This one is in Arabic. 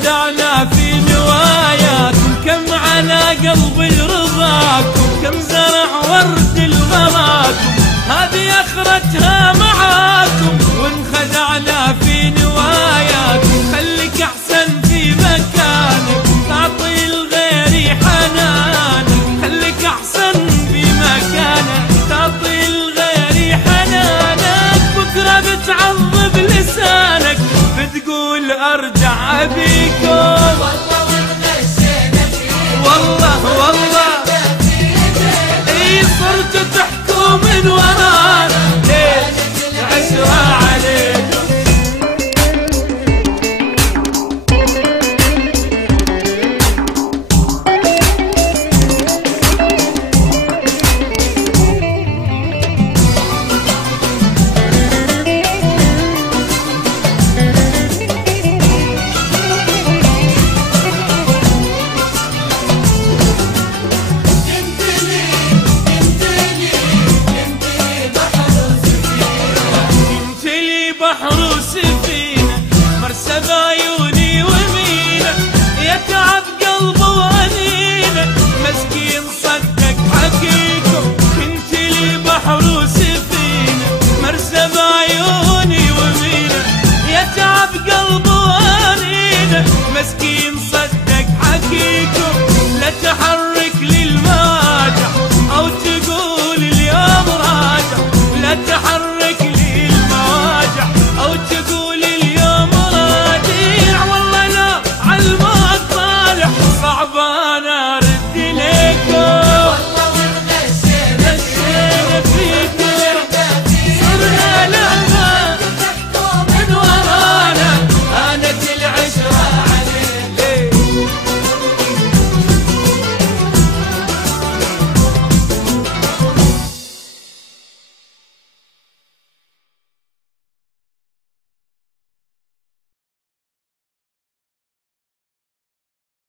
وانخدعنا في نواياكم، كم على قلبي رضاكم، كم زرع ورد الغراكم، هذه اخرتها معاكم. وانخدعنا في نواياكم، خليك احسن في مكانك، تعطي الغير حنانك، خليك احسن في مكانك، تعطي الغير حنانك. بكره بتعض بلسانك، بتقول ارجع ابيكم، والله والله اي صرت تحكوا من ورانا، ليش عشرة